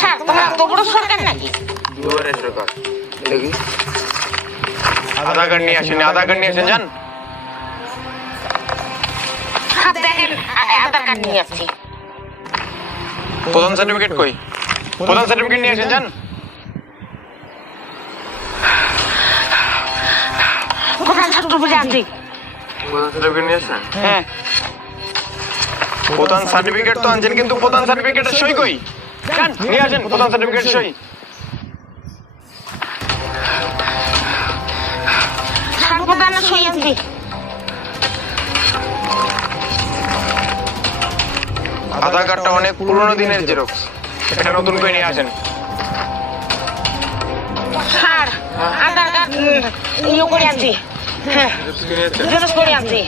Sir তোমার তো বড় সরকার নাকি? দুয়ারে সরকার দেখি আধার কার্ড নিয়ে আসেন, আধার কার্ড নিয়ে আসেন যান। হ্যাঁ দেখেন আধার কার্ড নিয়ে আসছি। প্রধান সার্টিফিকেট কই? প্রধান সার্টিফিকেট নিয়ে আসেন যান। প্রধান ছাত্র বুঝে আনছি। প্রধান সার্টিফিকেট নিয়ে আসেন? হ্যাঁ। প্রধান সার্টিফিকেট তো আনছেন, কিন্তু প্রধান সার্টিফিকেটের সই কই? যান নিয়ে আসেন প্রধান সার্টিফিকেটের সই। স্যার প্রধানের সই আনছি। আধার কার্ডটা অনেক পুরনো দিনের জেরক্স, এটা নতুন করে নিয়ে আসেন। স্যার আধার কার্ড ইয়ে করে আনছি। হ্যাঁ জেরক্স করে আনছি।